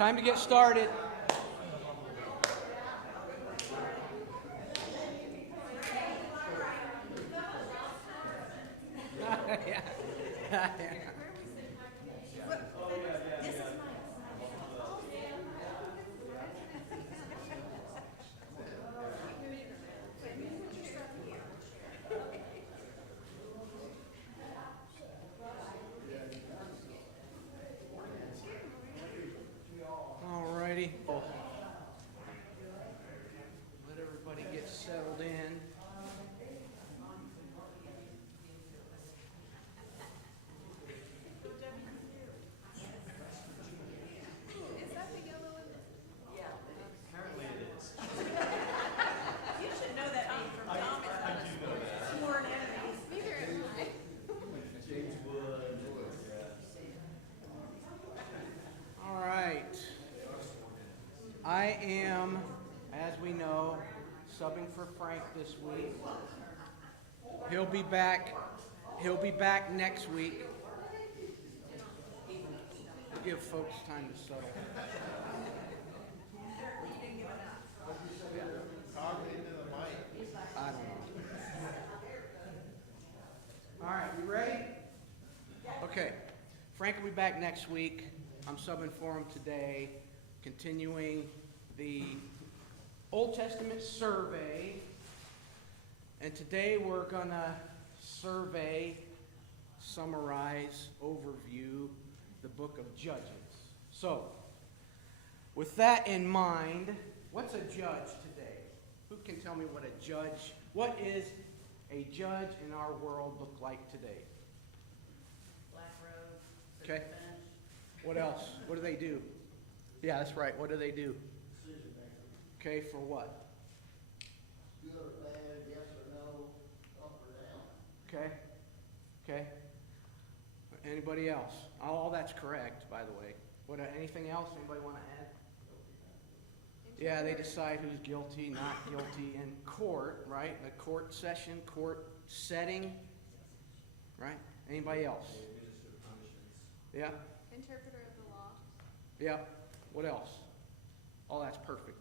Time to get started. Alrighty. Let everybody get settled in. I am, as we know, subbing for Frank this week. He'll be back next week. We'll give folks time to settle. I don't know. All right, you ready? Okay. Frank will be back next week. I'm subbing for him today, continuing the Old Testament survey. And today we're going to survey, summarize, overview the book of Judges. So, with that in mind, what's a judge today? Who can tell me what is a judge in our world look like today? Black robe. Okay. What else? What do they do? Yeah, that's right. What do they do? Okay, for what? Good or bad, yes or no, up or down. Okay. Okay. Anybody else? All that's correct, by the way. Anything else? Anybody want to add? Yeah, they decide who's guilty, not guilty in court, right? The court session, court setting, right? Anybody else? Yeah. Interpreter of the law. Yeah. What else? Oh, that's perfect.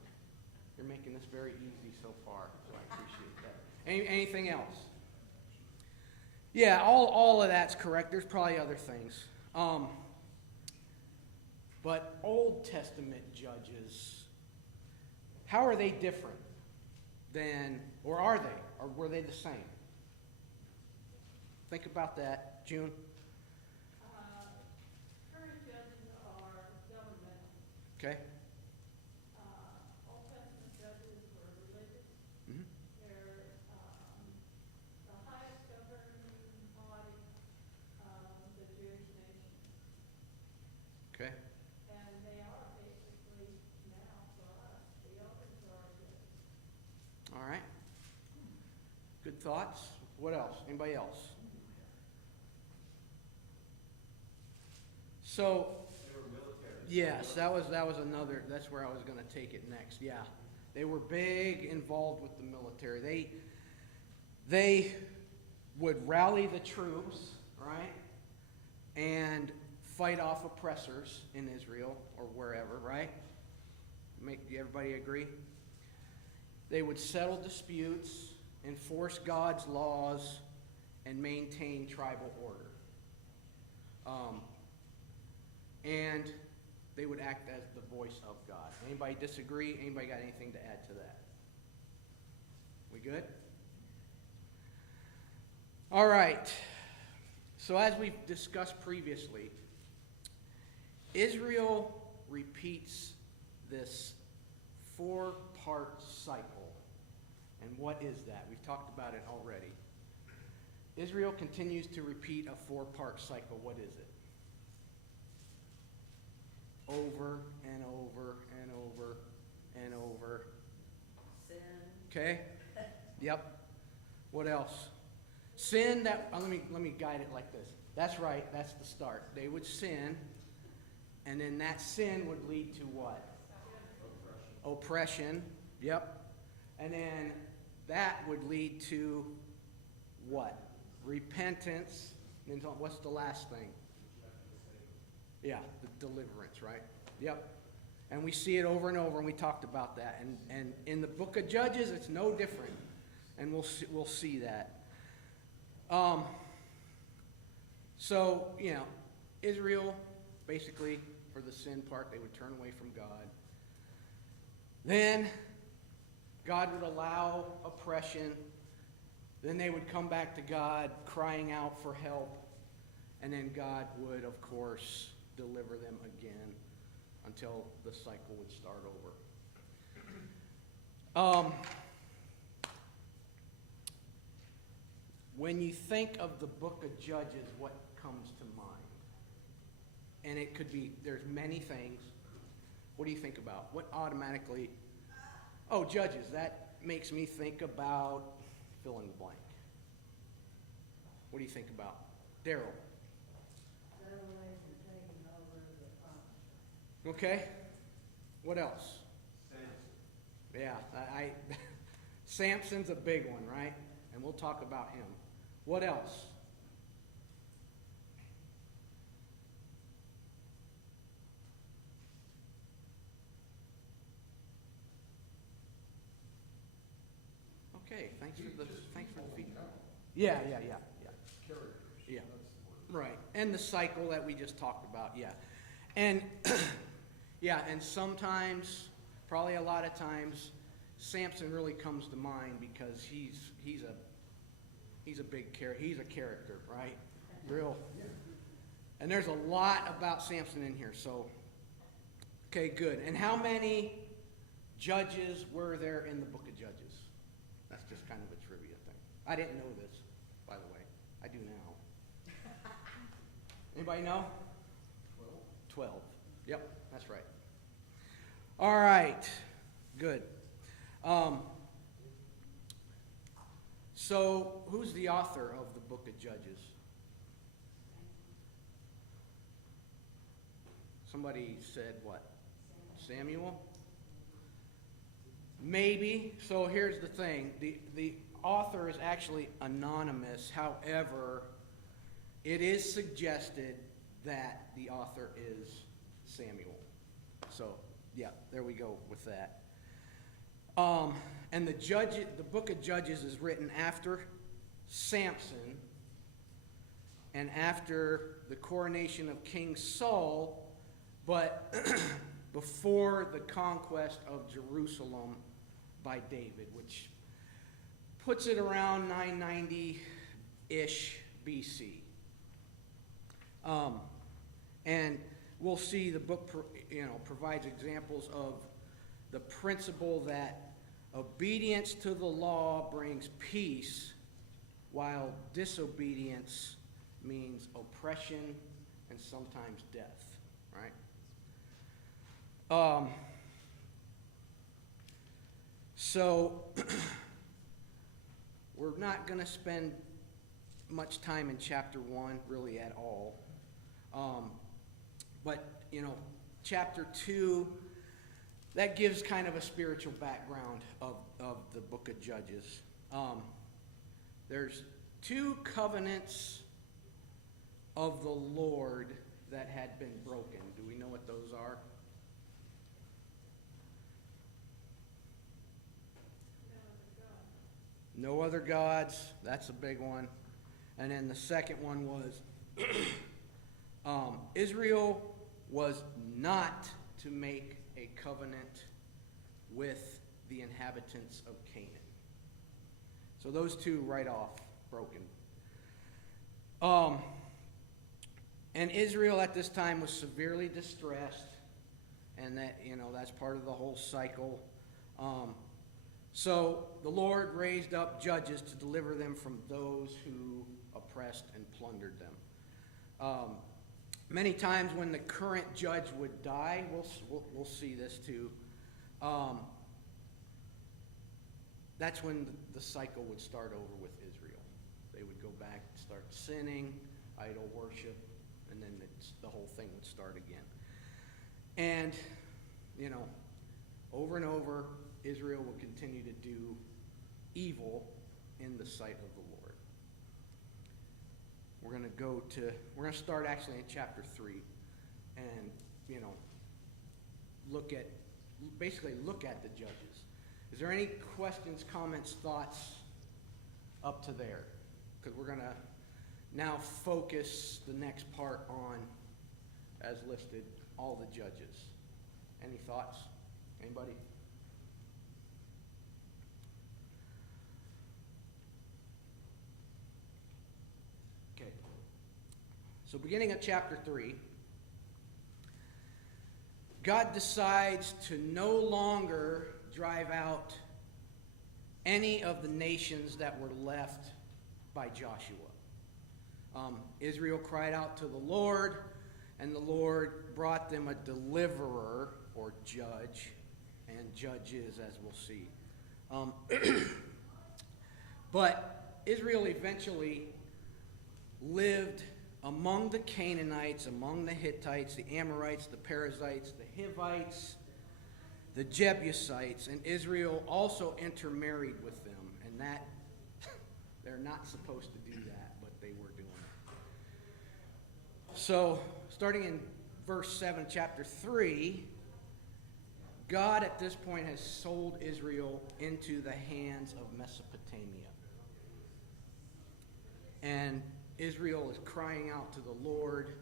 You're making this very easy so far, so I appreciate that. Anything else? Yeah, all of that's correct. There's probably other things. But Old Testament judges, how are they different than, or are they, or were they the same? Think about that, June. Current judges are governmental. Okay. Old Testament judges were religious. Mm-hmm. They're the highest governing body of the Jewish nation. Okay. And they are basically now for us the elders are our judges. All right. Good thoughts. What else? Anybody else? So, yes, that was another. That's where I was going to take it next. Yeah, they were big involved with the military. They would rally the troops, right, and fight off oppressors in Israel or wherever, right? Everybody agree? They would settle disputes, enforce God's laws, and maintain tribal order. And they would act as the voice of God. Anybody disagree? Anybody got anything to add to that? We good? All right. So as we've discussed previously, Israel repeats this 4-part cycle. And what is that? We've talked about it already. Israel continues to repeat a 4-part cycle. What is it? Over and over and over and over. Sin. Okay? Yep. What else? Sin that let me guide it like this. That's right, that's the start. They would sin, and then that sin would lead to what? Oppression. Yep. And then that would lead to what? Repentance. And what's the last thing? Yeah, the deliverance, right? Yep. And we see it over and over, and we talked about that. And in the book of Judges, it's no different. And we'll see that. So, Israel, basically, for the sin part, they would turn away from God. Then God would allow oppression. Then they would come back to God, crying out for help. And then God would, of course, deliver them again until the cycle would start over. When you think of the book of Judges, what comes to mind? And it could be, there's many things. What do you think about? What automatically, Judges, that makes me think about fill in the blank. What do you think about? Daryl. Revelation taking over the promise. Okay. What else? Samson. Yeah, Samson's a big one, right? And we'll talk about him. What else? Okay, thanks for the feedback. Yeah. Characters. Yeah. That's the word. Right, and the cycle that we just talked about, yeah. And, and sometimes, probably a lot of times, Samson really comes to mind because he's a big character, he's a character, right? Real. And there's a lot about Samson in here, so, okay, good. And how many judges were there in the book of Judges? That's just kind of a trivia thing. I didn't know this, by the way. I do now. Anybody know? 12. Yep, that's right. All right, good. So, who's the author of the book of Judges? Somebody said what? Samuel? Maybe. So here's the thing. The author is actually anonymous. However, it is suggested that the author is Samuel. So, yeah, there we go with that. And the book of Judges is written after Samson and after the coronation of King Saul, but before the conquest of Jerusalem by David, which puts it around 990-ish BC. And we'll see the book provides examples of the principle that obedience to the law brings peace, while disobedience means oppression and sometimes death, right? So we're not going to spend much time in chapter 1 really at all. But, chapter 2, that gives kind of a spiritual background of the book of Judges. There's 2 covenants of the Lord that had been broken. Do we know what those are? No other gods. That's a big one. And then the second one was Israel was not to make a covenant with the inhabitants of Canaan. So those 2 right off, broken. And Israel at this time was severely distressed, and that's part of the whole cycle. So the Lord raised up judges to deliver them from those who oppressed and plundered them. Many times when the current judge would die, we'll see this too. That's when the cycle would start over with Israel. They would go back, start sinning, idol worship, and then the whole thing would start again. And, over and over, Israel will continue to do evil in the sight of the Lord. We're going to start actually in chapter 3. And, basically look at the judges. Is there any questions, comments, thoughts up to there? Because we're going to now focus the next part on, as listed, all the judges. Any thoughts? Anybody? Okay. So beginning of chapter 3, God decides to no longer drive out any of the nations that were left by Joshua. Israel cried out to the Lord, and the Lord brought them a deliverer, or judge, and judges, as we'll see. But Israel eventually lived among the Canaanites, among the Hittites, the Amorites, the Perizzites, the Hivites, the Jebusites, and Israel also intermarried with them. And that, they're not supposed to do that, but they were doing it. So, starting in verse 7, chapter 3, God at this point has sold Israel into the hands of Mesopotamia. And Israel is crying out to the Lord,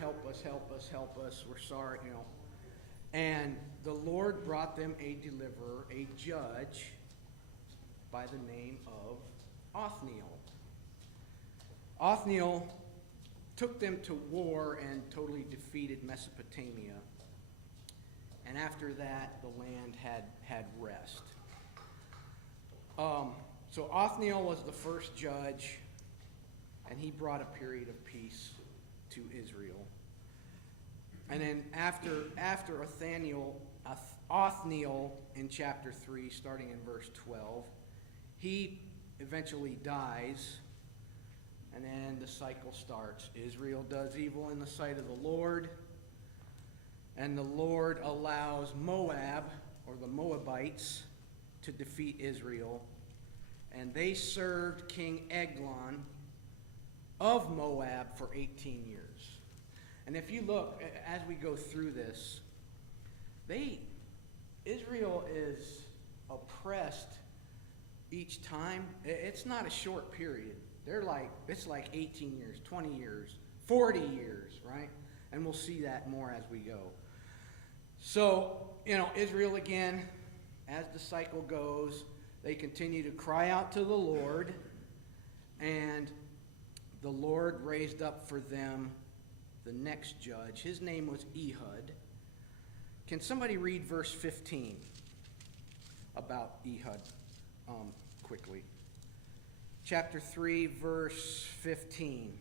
help us, help us, help us, we're sorry, And the Lord brought them a deliverer, a judge, by the name of Othniel. Othniel took them to war and totally defeated Mesopotamia. And after that, the land had rest. So Othniel was the first judge, and he brought a period of peace to Israel. And then after Othniel in chapter 3, starting in verse 12, he eventually dies, and then the cycle starts. Israel does evil in the sight of the Lord, and the Lord allows Moab, or the Moabites, to defeat Israel. And they served King Eglon of Moab for 18 years. And if you look, as we go through this, Israel is oppressed each time. It's not a short period. It's like 18 years, 20 years, 40 years, right? And we'll see that more as we go. So, Israel again, as the cycle goes, they continue to cry out to the Lord, and the Lord raised up for them the next judge. His name was Ehud. Can somebody read verse 15 about Ehud quickly? Chapter 3, verse 15.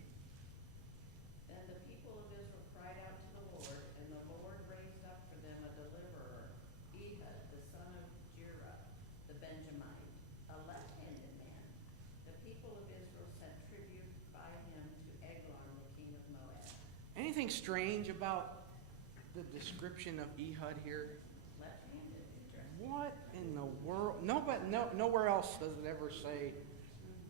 Then the people of Israel cried out to the Lord, and the Lord raised up for them a deliverer, Ehud, the son of Gera, the Benjamite, a left-handed man. The people of Israel sent tribute by him to Eglon, the king of Moab. Anything strange about the description of Ehud here? Left-handed, interesting. What in the world? Nowhere else does it ever say,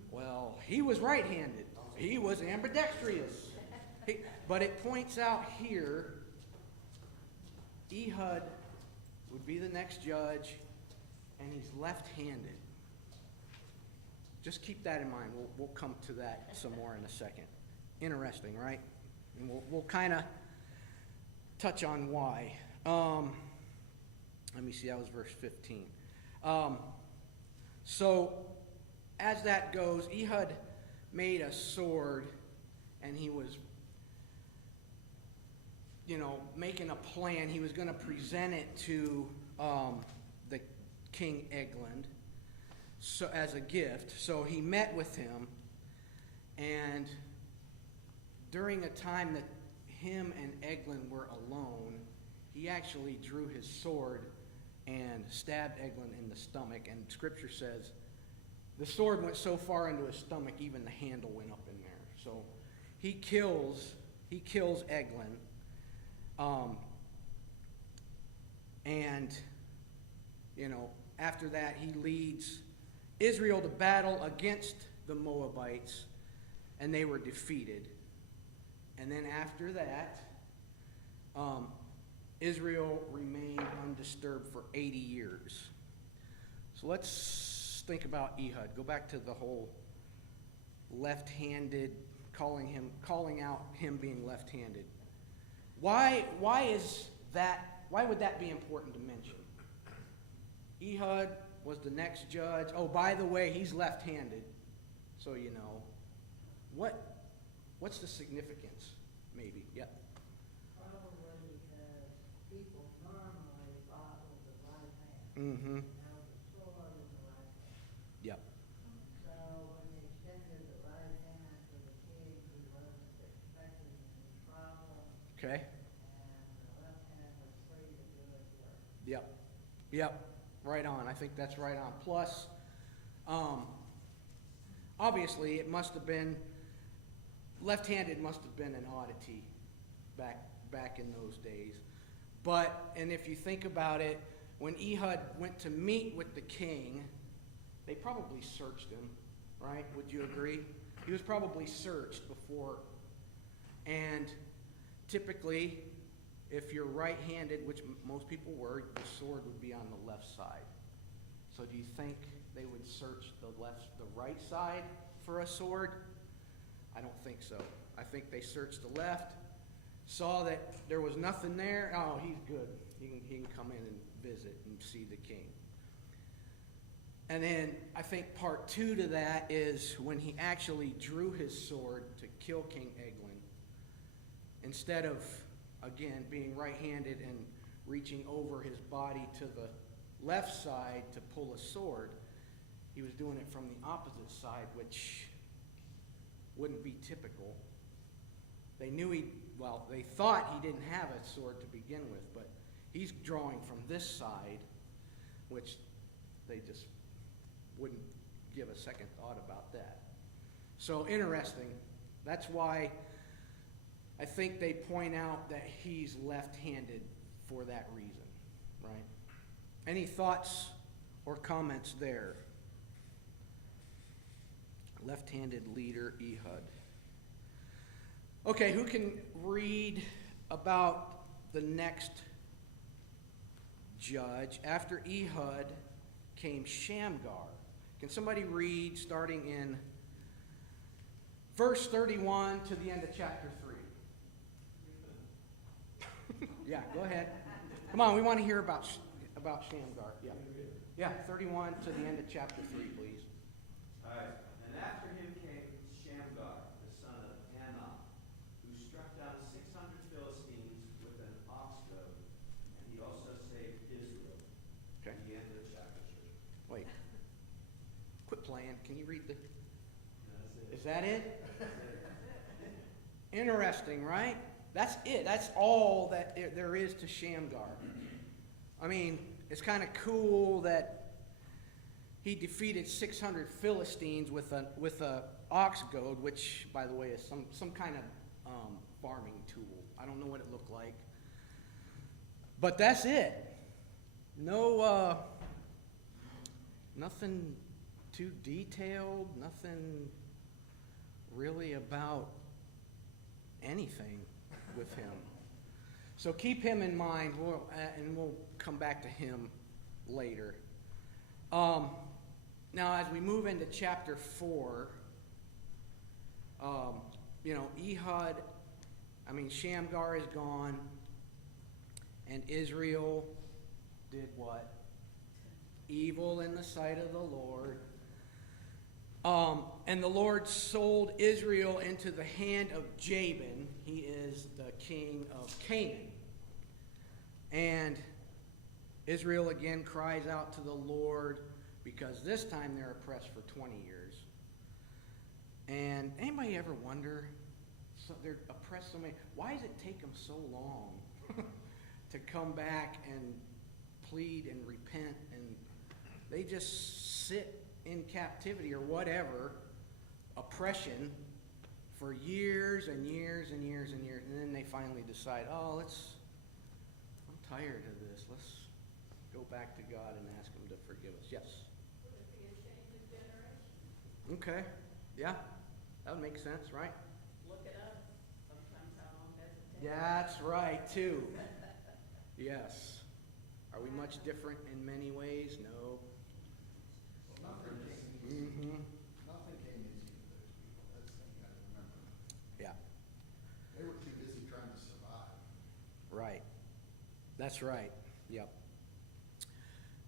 well, he was right-handed. He was ambidextrous. But it points out here, Ehud would be the next judge, and he's left-handed. Just keep that in mind. We'll come to that some more in a second. Interesting, right? And we'll kind of touch on why. Let me see, that was verse 15. So, as that goes, Ehud made a sword, and he was, making a plan. He was going to present it to the King Eglon as a gift. So he met with him, and during a time that him and Eglon were alone, he actually drew his sword and stabbed Eglon in the stomach. And Scripture says the sword went so far into his stomach, even the handle went up in there. So he kills Eglon. After that, he leads Israel to battle against the Moabites, and they were defeated. And then after that, Israel remained undisturbed for 80 years. So let's think about Ehud. Go back to the whole left-handed, calling out him being left-handed. Why would that be important to mention? Ehud was the next judge. Oh, by the way, he's left-handed, so you know. What's the significance? Maybe. Yep. Probably because people normally fought with the right hand. Mm-hmm. Now the sword in the right hand. Yep. So when they extended the right hand to the king, he wasn't expecting any problem, Okay. and the left hand was free to do its work. Yep. Yep. Right on. I think that's right on. Plus, obviously, it must have been left-handed. Must have been an oddity back in those days. And if you think about it, when Ehud went to meet with the king, they probably searched him, right? Would you agree? He was probably searched before. And typically, if you're right-handed, which most people were, the sword would be on the left side. So do you think they would search the right side for a sword? I don't think so. I think they searched the left, saw that there was nothing there. Oh, he's good. He can come in and visit and see the king. And then I think part two to that is when he actually drew his sword to kill King Eglon, instead of, again, being right-handed and reaching over his body to the left side to pull a sword, he was doing it from the opposite side, which wouldn't be typical. They thought he didn't have a sword to begin with, but he's drawing from this side, which they just wouldn't give a second thought about that. So interesting. That's why I think they point out that he's left-handed for that reason, right? Any thoughts or comments there? Left-handed leader Ehud. Okay, who can read about the next judge? After Ehud came Shamgar. Can somebody read starting in verse 31 to the end of chapter 3? Yeah, go ahead. Come on, we want to hear about Shamgar. Yeah. Yeah, 31 to the end of chapter 3, please. All right. And after him came Shamgar, the son of Anath, who struck down 600 Philistines with an ox goad, and he also saved Israel. Okay. The end of chapter 3. Wait. Quit playing. Can you read the... That's it. Is that it? Interesting, right? That's it. That's all that there is to Shamgar. I mean, it's kind of cool that he defeated 600 Philistines with a ox goad, which, by the way, is some kind of farming tool. I don't know what it looked like, but that's it. No, nothing too detailed. Nothing really about anything with him. So keep him in mind, and we'll come back to him later. Now, as we move into chapter 4, Shamgar is gone, and Israel did what? Evil in the sight of the Lord. And the Lord sold Israel into the hand of Jabin. He is the king of Canaan. And Israel again cries out to the Lord because this time they're oppressed for 20 years. And anybody ever wonder, so they're oppressed so many, why does it take them so long to come back and plead and repent? And they just sit in captivity or whatever, oppression, for years and years and years and years. And then they finally decide, I'm tired of this. Let's go back to God and ask him to forgive us. Yes? Would it be a change of generation? Okay. Yeah. That would make sense, right? Look it up. Sometimes how long does it take? Yeah, that's right, too. Yes. Are we much different in many ways? No. Well, nothing came easy. Mm-hmm. Nothing came easy for those people. That's the thing you gotta remember. Yeah, They were too busy trying to survive. right. That's right. Yep.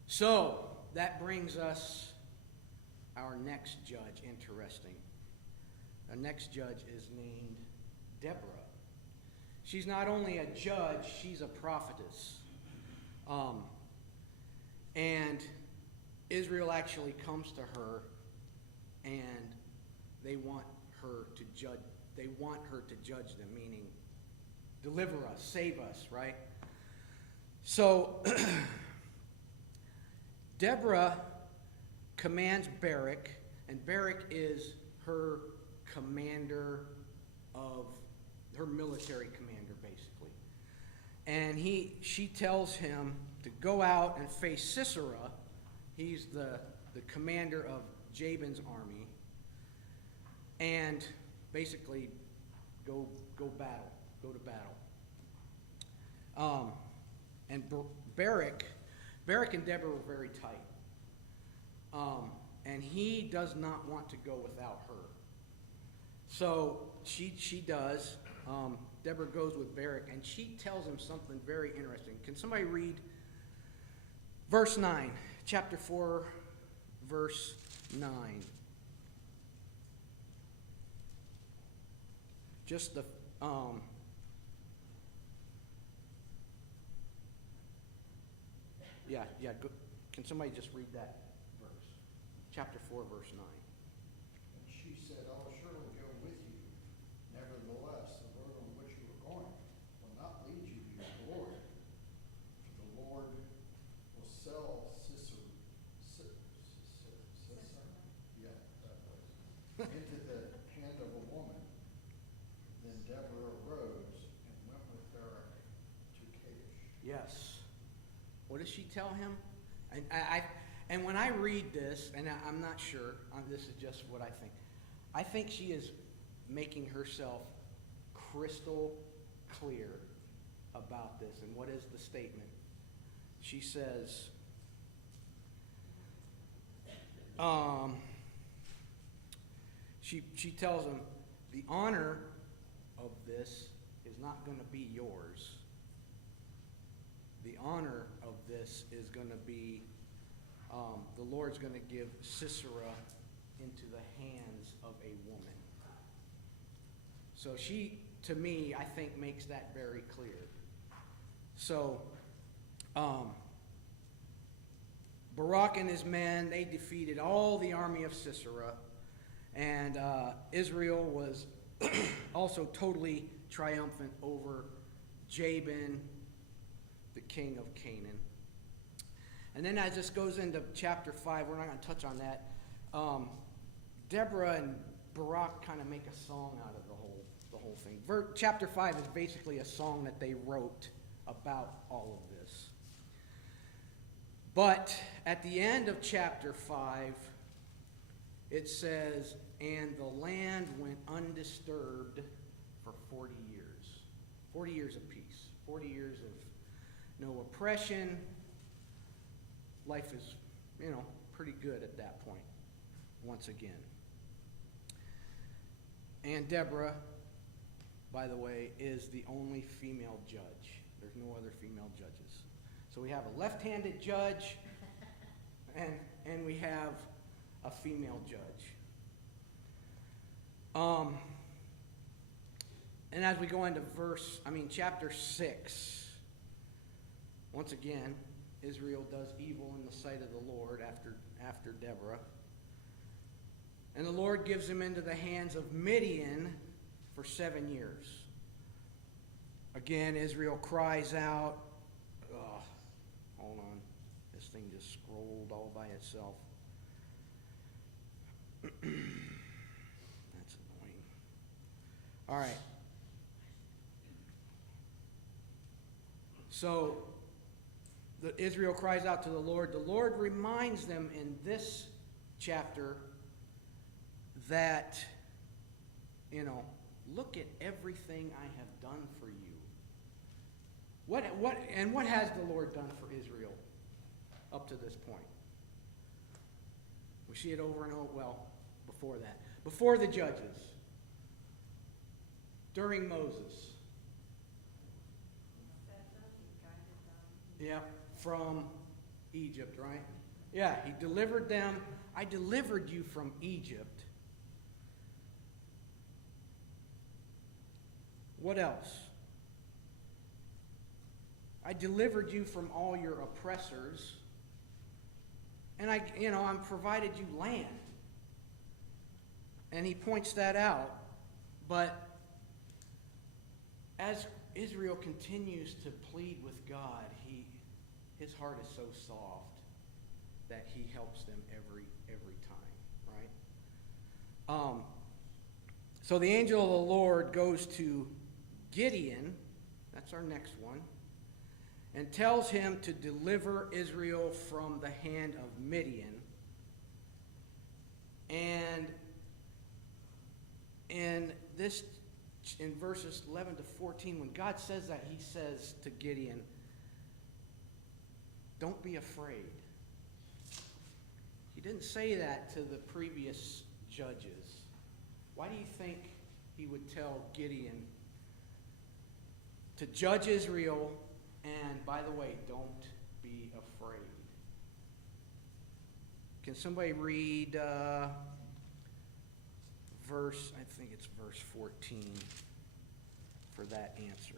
So, that brings us our next judge. Interesting. Our next judge is named Deborah. She's not only a judge, she's a prophetess. And Israel actually comes to her, and they want her to judge. They want her to judge them, meaning deliver us, save us, right? So Deborah commands Barak, and Barak is her commander of her military commander, basically. And she tells him to go out and face Sisera. He's the commander of Jabin's army, and basically go to battle. And Barak and Deborah were very tight. And he does not want to go without her. So she does. Deborah goes with Barak, and she tells him something very interesting. Can somebody read verse 9, chapter 4, verse 9? Just the go, can somebody just read that verse? Chapter 4, verse 9. And she said, I will surely go with you. Nevertheless, the road on which you are going will not lead you to your Lord. For the Lord will sell Sisera, yeah, that place, into the hand of a woman. Then Deborah arose and went with Barak to Kadesh. Yes. What does she tell him? And when I read this, and I'm not sure, this is just what I think she is making herself crystal clear about this. And what is the statement? She says, she tells him, the honor of this is not going to be yours. The honor of this is going to be, the Lord's going to give Sisera into the hands of a woman. So she, to me, I think makes that very clear. So, Barak and his men, they defeated all the army of Sisera, and Israel was also totally triumphant over Jabin, the king of Canaan. And then as this goes into chapter 5, we're not going to touch on that. Deborah and Barak kind of make a song out of the whole thing. Chapter 5 is basically a song that they wrote about all of this. But at the end of chapter 5, it says, and the land went undisturbed for 40 years. 40 years of peace. 40 years of no oppression. Life is, pretty good at that point, once again. And Deborah, by the way, is the only female judge. There's no other female judges. So we have a left-handed judge, and we have a female judge. And as we go into chapter 6, once again, Israel does evil in the sight of the Lord after Deborah. And the Lord gives him into the hands of Midian for 7 years. Again, Israel cries out. Hold on. This thing just scrolled all by itself. That's annoying. All right. So, Israel cries out to the Lord. The Lord reminds them in this chapter that, look at everything I have done for you. What has the Lord done for Israel up to this point? We see it over and over, well, before that. Before the judges. During Moses. Yeah, from Egypt, right? Yeah, he delivered them. I delivered you from Egypt. What else? I delivered you from all your oppressors. And I provided you land. And he points that out. But as Israel continues to plead with God, his heart is so soft that he helps them every time, right? So the angel of the Lord goes to Gideon, that's our next one, and tells him to deliver Israel from the hand of Midian. And in verses 11 to 14, when God says that, he says to Gideon, don't be afraid. He didn't say that to the previous judges. Why do you think he would tell Gideon to judge Israel, and by the way, don't be afraid? Can somebody read verse 14 for that answer?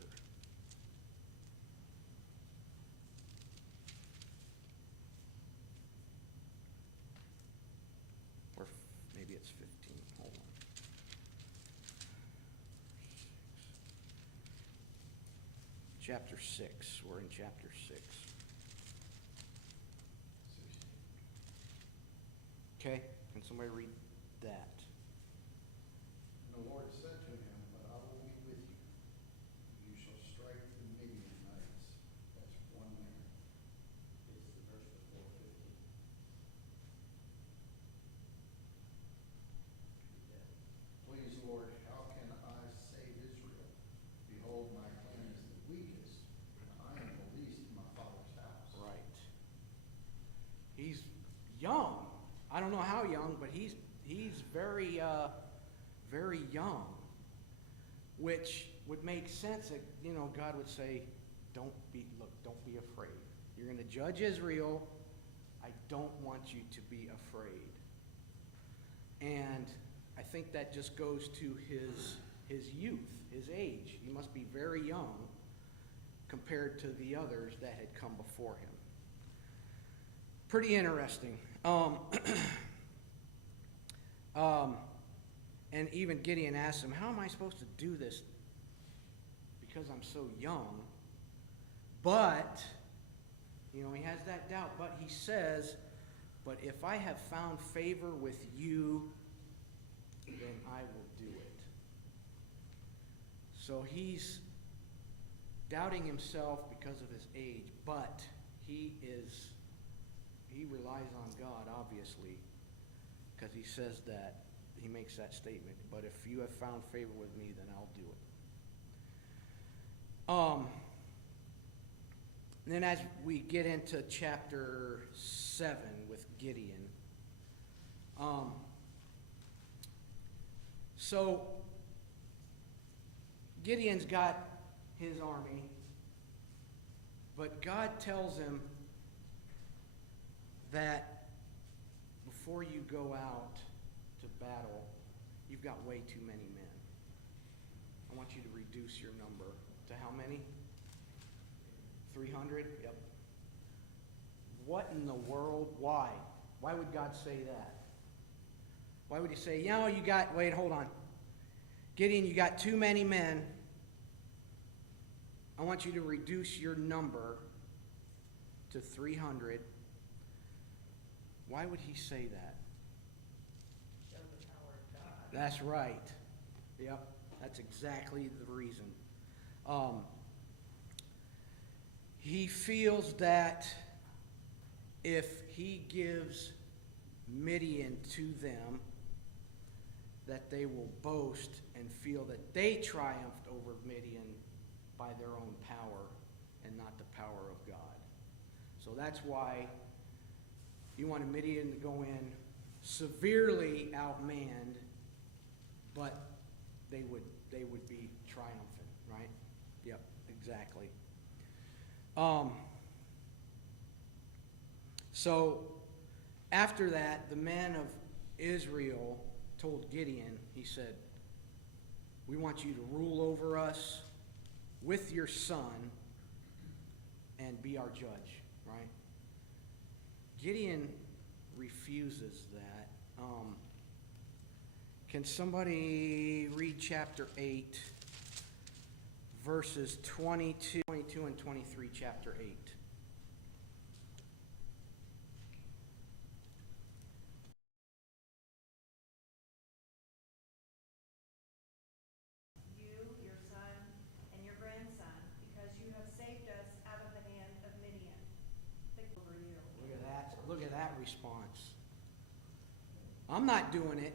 Or maybe it's 15. Hold on. Chapter 6. We're in chapter 6. Okay, can somebody read that? And the Lord said to him, but I will be with you. You shall strike the Midianites as one man. It's the verse before 15. Please, Lord, how can I save Israel? Behold, my clan is the weakest, and I am the least in my father's house. Right. He's young. I don't know how young, but he's very young, which would make sense that, God would say, don't be afraid. You're going to judge Israel. I don't want you to be afraid. And I think that just goes to his youth, his age. He must be very young compared to the others that had come before him. Pretty interesting. And even Gideon asked him, how am I supposed to do this? Because I'm so young. But, he has that doubt. But he says, but if I have found favor with you, then I will do it. So he's doubting himself because of his age, but he relies on God, obviously, because he says that, he makes that statement, but if you have found favor with me, then I'll do it. And then as we get into chapter 7 with Gideon, so Gideon's got his army, but God tells him that before you go out to battle, you've got way too many men. I want you to reduce your number to how many? 300? Yep. What in the world? Why? Why would God say that? Why would he say, wait, hold on. Gideon, you got too many men. I want you to reduce your number to 300. Why would he say that? Show the power of God. That's right. Yep, that's exactly the reason. He feels that if he gives Midian to them, that they will boast and feel that they triumphed over Midian by their own power and not the power of God. So that's why he wanted Midian to go in severely outmanned, but they would be triumphant, right? Yep, exactly. So after that, the men of Israel told Gideon, he said, we want you to rule over us with your son and be our judge, right? Gideon refuses that. Can somebody read chapter 8, verses 22 and 23, chapter 8? You, your son, and your grandson, because you have saved us out of the hand of Midian. Over you. Look at that. Look at that response. I'm not doing it.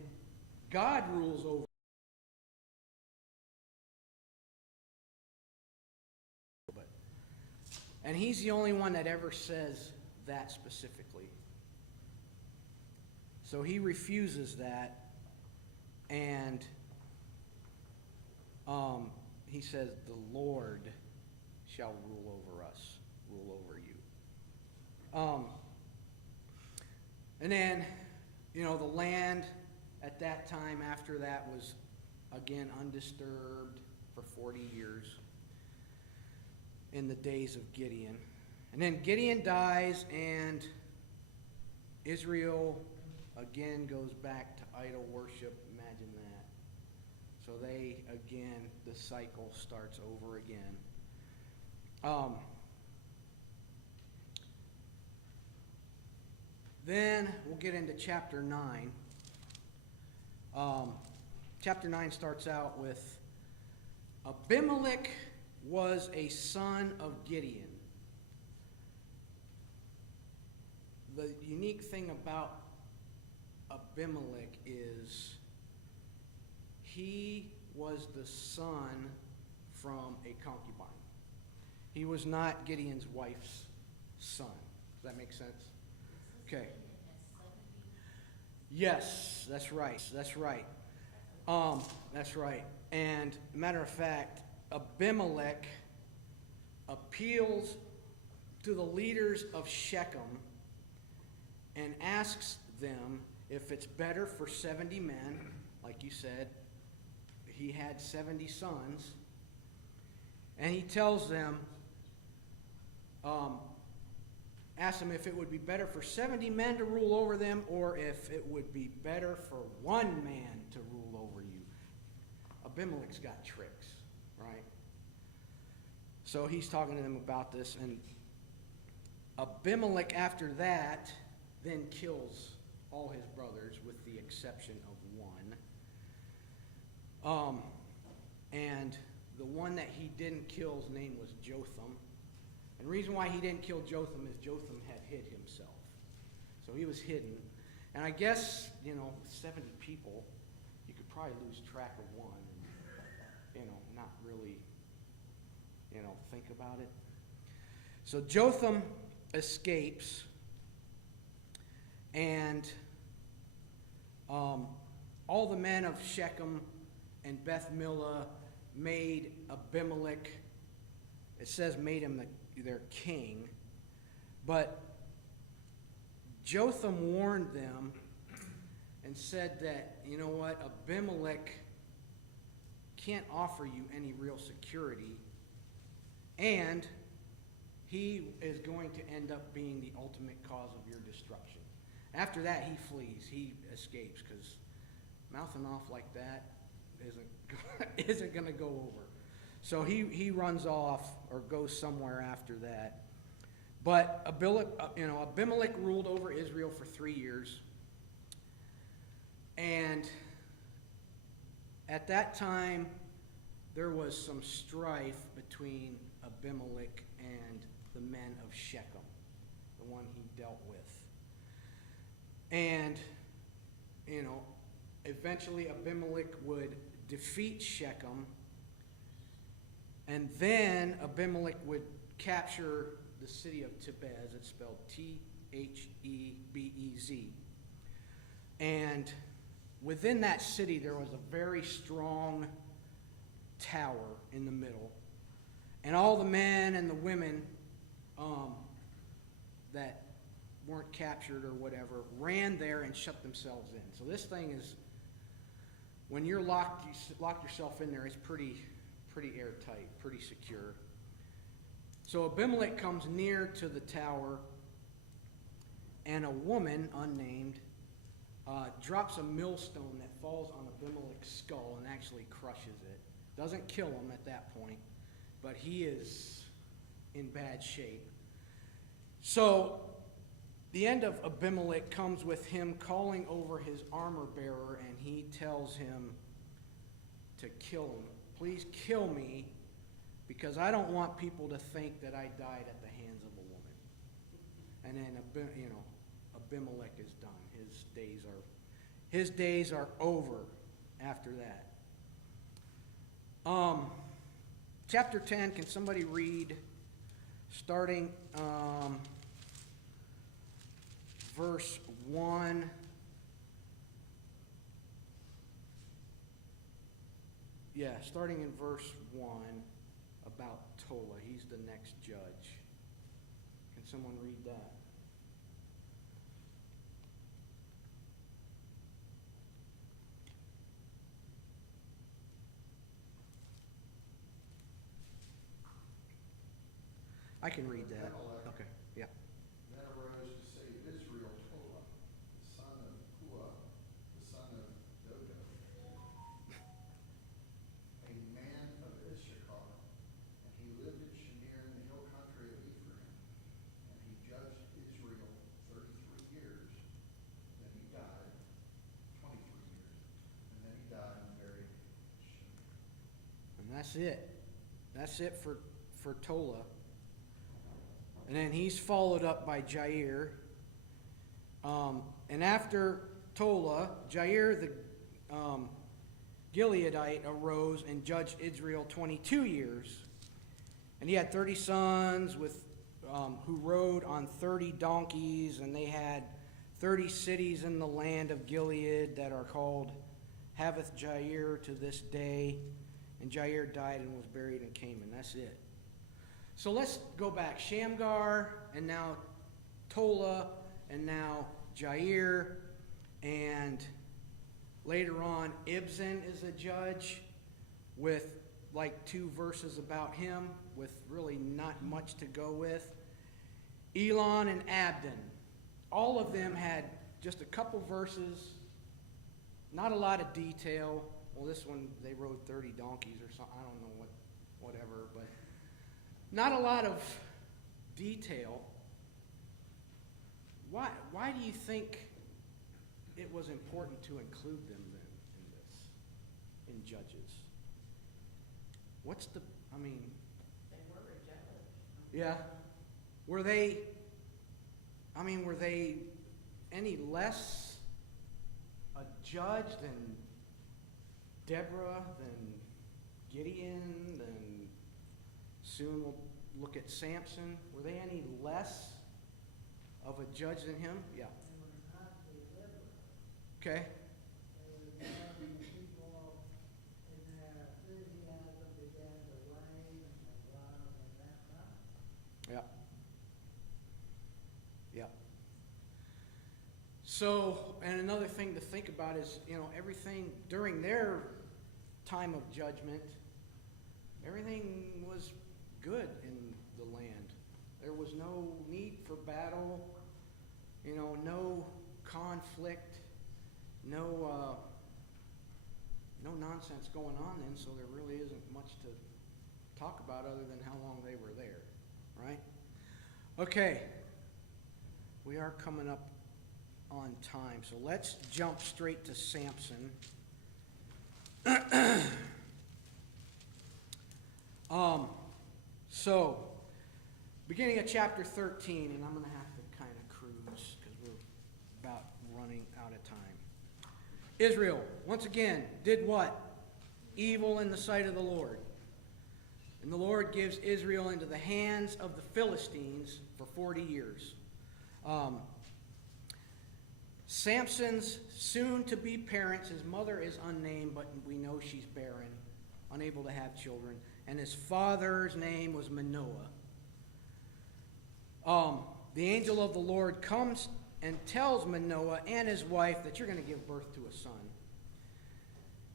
God rules over. And he's the only one that ever says that specifically. So he refuses that, and he says, the Lord shall rule over us, rule over you. And then, the land at that time after that was, again, undisturbed for 40 years in the days of Gideon. And then Gideon dies, and Israel again goes back to idol worship. Imagine that. So the cycle starts over again. Then we'll get into chapter 9. Chapter 9 starts out with Abimelech was a son of Gideon. The unique thing about Abimelech is he was the son from a concubine. He was not Gideon's wife's son. Does that make sense? Okay. Yes, that's right. That's right. That's right. And matter of fact, Abimelech appeals to the leaders of Shechem and asks them if it's better for 70 men, like you said, he had 70 sons, and he tells them, ask them if it would be better for 70 men to rule over them or if it would be better for one man to rule over you. Abimelech's got tricks, right? So he's talking to them about this, and Abimelech after that then kills all his brothers with the exception of one. And the one that he didn't kill's name was Jotham. And the reason why he didn't kill Jotham is Jotham had hid himself. So he was hidden. And I guess, 70 people, you could probably lose track of one and, not really, think about it. So Jotham escapes, and all the men of Shechem and Beth Millah made Abimelech, it says made him their king, but Jotham warned them and said that, you know what, Abimelech can't offer you any real security, and he is going to end up being the ultimate cause of your destruction. After that, he flees, he escapes, because mouthing off like that isn't going to go over. So he runs off or goes somewhere after that. But Abimelech ruled over Israel for 3 years. And at that time, there was some strife between Abimelech and the men of Shechem, the one he dealt with. And, eventually Abimelech would defeat Shechem, and then Abimelech would capture the city of Tebez. It's spelled Thebez. And within that city, there was a very strong tower in the middle. And all the men and the women that weren't captured or whatever ran there and shut themselves in. So this thing is, when you're locked, you lock yourself in there, it's pretty airtight, pretty secure. So Abimelech comes near to the tower, and a woman, unnamed, drops a millstone that falls on Abimelech's skull and actually crushes it. Doesn't kill him at that point, but he is in bad shape. So the end of Abimelech comes with him calling over his armor bearer, and he tells him to kill him. Please kill me, because I don't want people to think that I died at the hands of a woman. And then, Abimelech is done. His days are over after that. Chapter 10, can somebody read starting verse 1? Yeah, starting in verse 1 about Tola. He's the next judge. Can someone read that? I can read that. Okay, yeah. Then arose to save Israel Tola, the son of Pua, the son of Dodo, a man of Issachar, and he lived at Shamir in the hill country of Ephraim, and he judged Israel 33 years. Then he died, 23 years, and then he died and buried at Shamir. And that's it. That's it for Tola. And then he's followed up by Jair. And after Tola, Jair the Gileadite arose and judged Israel 22 years. And he had 30 sons who rode on 30 donkeys, and they had 30 cities in the land of Gilead that are called Havoth Jair to this day. And Jair died and was buried in Canaan. That's it. So let's go back. Shamgar, and now Tola, and now Jair, and later on Ibzan is a judge with like 2 verses about him, with really not much to go with. Elon and Abdon, all of them had just a couple verses, not a lot of detail. Well, this one, they rode 30 donkeys or something, I don't know whatever, but not a lot of detail. Why do you think it was important to include them then in Judges? They were a judge. Yeah. Were they any less a judge than Deborah, than Gideon, than soon we'll look at Samson? Were they any less of a judge than him? Yeah. They were not delivered. Okay. They were telling the people in their enthusiasm began to wane and to run and that time. Yeah. Yeah. So, and another thing to think about is, everything during their time of judgment, everything was good in the land. There was no need for battle, no conflict, no nonsense going on then, so there really isn't much to talk about other than how long they were there, right? Okay, we are coming up on time, so let's jump straight to Samson. So, beginning of chapter 13, and I'm going to have to kind of cruise because we're about running out of time. Israel, once again, did what? Evil in the sight of the Lord. And the Lord gives Israel into the hands of the Philistines for 40 years. Samson's soon-to-be parents, his mother is unnamed, but we know she's barren, unable to have children. And his father's name was Manoah. The angel of the Lord comes and tells Manoah and his wife that you're going to give birth to a son.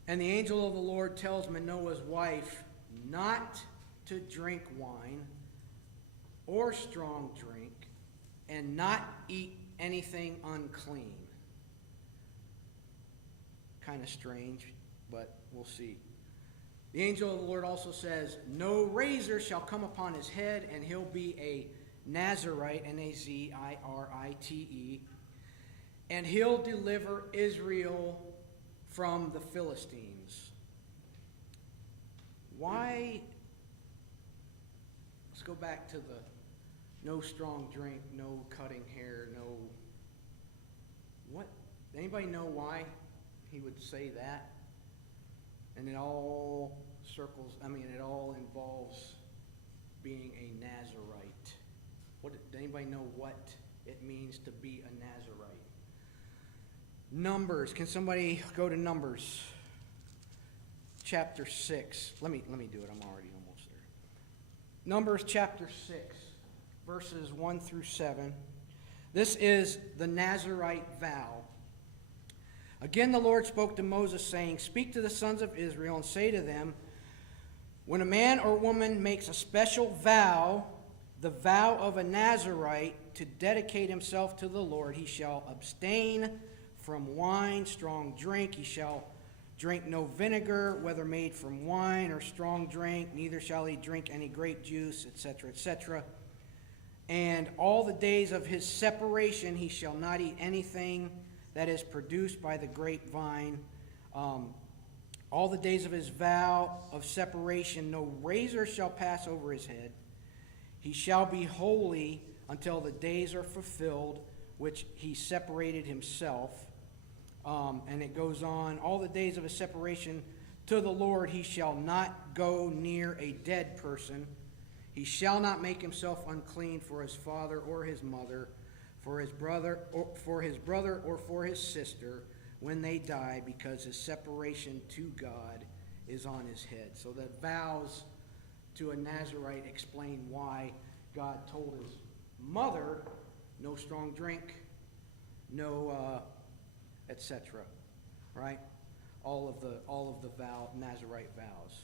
And the angel of the Lord tells Manoah's wife not to drink wine or strong drink and not eat anything unclean. Kind of strange, but we'll see. The angel of the Lord also says, no razor shall come upon his head, and he'll be a Nazirite, Nazirite, and he'll deliver Israel from the Philistines. Why? Let's go back to the no strong drink, no cutting hair, no... What? Anybody know why he would say that? And it all circles, it all involves being a Nazirite. Does anybody know what it means to be a Nazirite? Numbers. Can somebody go to Numbers chapter 6? Let me do it. I'm already almost there. Numbers chapter 6, verses 1 through 7. This is the Nazirite vow. Again, the Lord spoke to Moses, saying, speak to the sons of Israel and say to them, when a man or woman makes a special vow, the vow of a Nazirite, to dedicate himself to the Lord, he shall abstain from wine, strong drink. He shall drink no vinegar, whether made from wine or strong drink. Neither shall he drink any grape juice, etc., etc. And all the days of his separation he shall not eat anything that is produced by the grapevine. All the days of his vow of separation, no razor shall pass over his head. He shall be holy until the days are fulfilled, which he separated himself. And it goes on, all the days of his separation to the Lord he shall not go near a dead person. He shall not make himself unclean for his father or his mother, for his brother or for his sister when they die, because his separation to God is on his head. So the vows to a Nazirite explain why God told his mother no strong drink, no etc. Right? All of the Nazirite vows.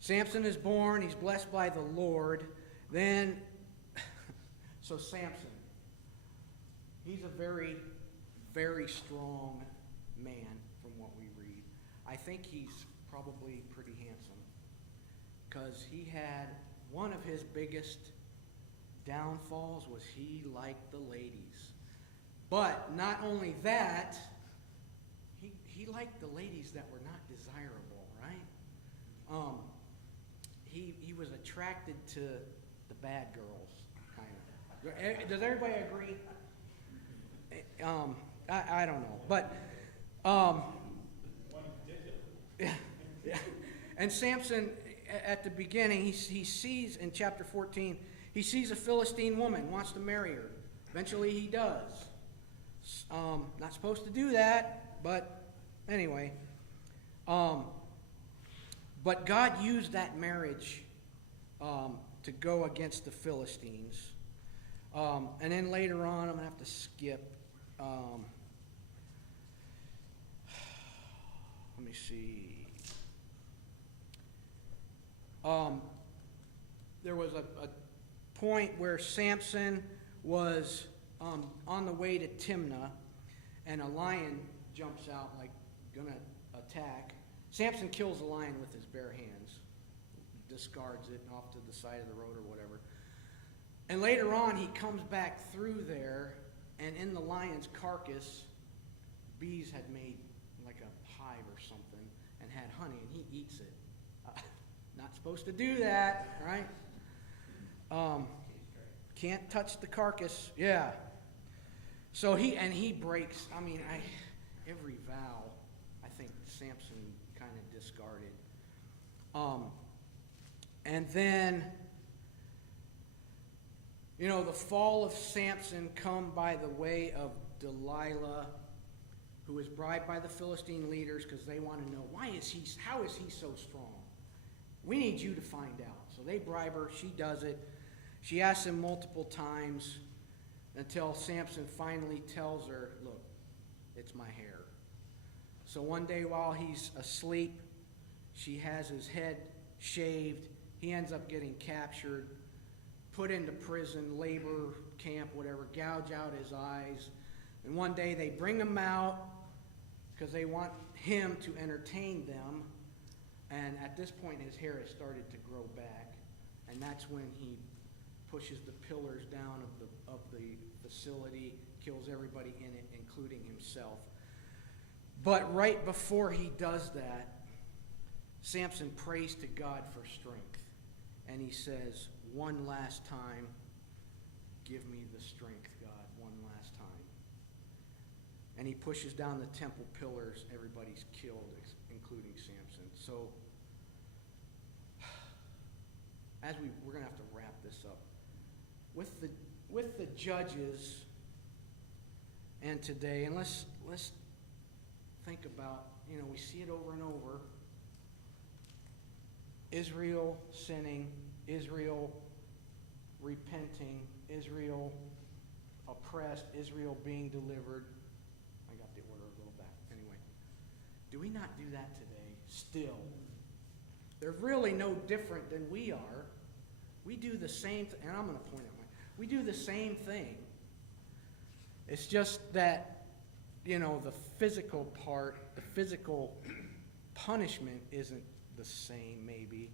Samson is born. He's blessed by the Lord. Then, so Samson, he's a very, very strong man from what we read. I think he's probably pretty handsome, because he had one of his biggest downfalls was he liked the ladies. But not only that, he liked the ladies that were not desirable, right? He was attracted to the bad girls, kind of. Does everybody agree? I don't know, but yeah. And Samson, at the beginning, he sees in chapter 14, he sees a Philistine woman, wants to marry her. Eventually, he does. Not supposed to do that, but anyway. But God used that marriage to go against the Philistines. And then later on, I'm going to have to skip. Let me see. There was a point where Samson was on the way to Timnah, and a lion jumps out, like, going to attack. Samson kills the lion with his bare hands, discards it off to the side of the road or whatever. And later on, he comes back through there, and in the lion's carcass, bees had made like a hive or something and had honey, and he eats it. Not supposed to do that, right? Can't touch the carcass. Yeah. So he breaks. vow, I think Samson kind of discarded. And then, the fall of Samson come by the way of Delilah, who is bribed by the Philistine leaders because they want to know, how is he so strong? We need you to find out. So they bribe her. She does it. She asks him multiple times until Samson finally tells her, look, it's my hair. So one day while he's asleep, she has his head shaved. He ends up getting captured, put into prison, labor camp, whatever, gouge out his eyes. And one day they bring him out because they want him to entertain them. And at this point, his hair has started to grow back. And that's when he pushes the pillars down of the facility, kills everybody in it, including himself. But right before he does that, Samson prays to God for strength. And he says, one last time, give me the strength, God, one last time. And he pushes down the temple pillars. Everybody's killed, including Samson. So, we're going to have to wrap this up. With the judges and today, and let's think about, we see it over and over. Israel sinning, Israel repenting, Israel oppressed, Israel being delivered. I got the order a little back. Anyway, do we not do that today? Still. They're really no different than we are. We do the same thing, and I'm going to point at we do the same thing. It's just that, the physical part, the physical punishment isn't the same, maybe.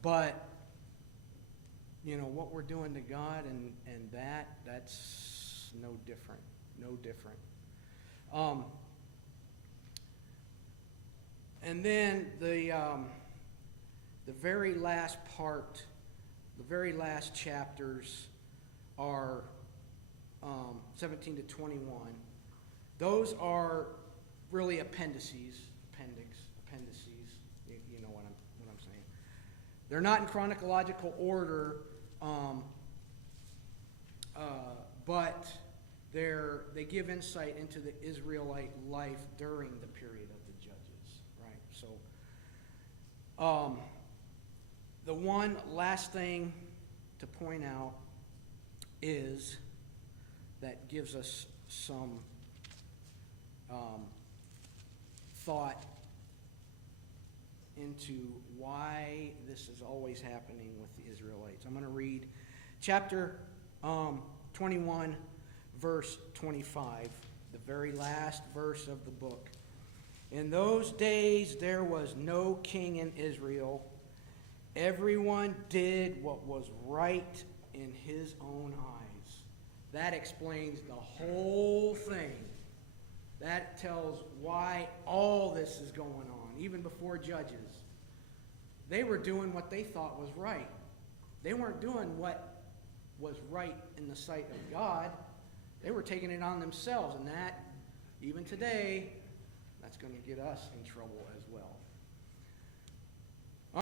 But, what we're doing to God and that's no different. No different. And then the very last part, the very last chapters are 17 to 21. Those are really appendices. You know what I'm saying. They're not in chronological order, but they give insight into the Israelite life during the period of the Judges, right? So, the one last thing to point out is that gives us some thought into why this is always happening with the Israelites. I'm going to read chapter 21, verse 25, the very last verse of the book. In those days there was no king in Israel. Everyone did what was right in his own eyes. That explains the whole thing. That tells why all this is going on, even before Judges. They were doing what they thought was right. They weren't doing what was right in the sight of God. They were taking it on themselves, and that, even today, that's going to get us in trouble as well.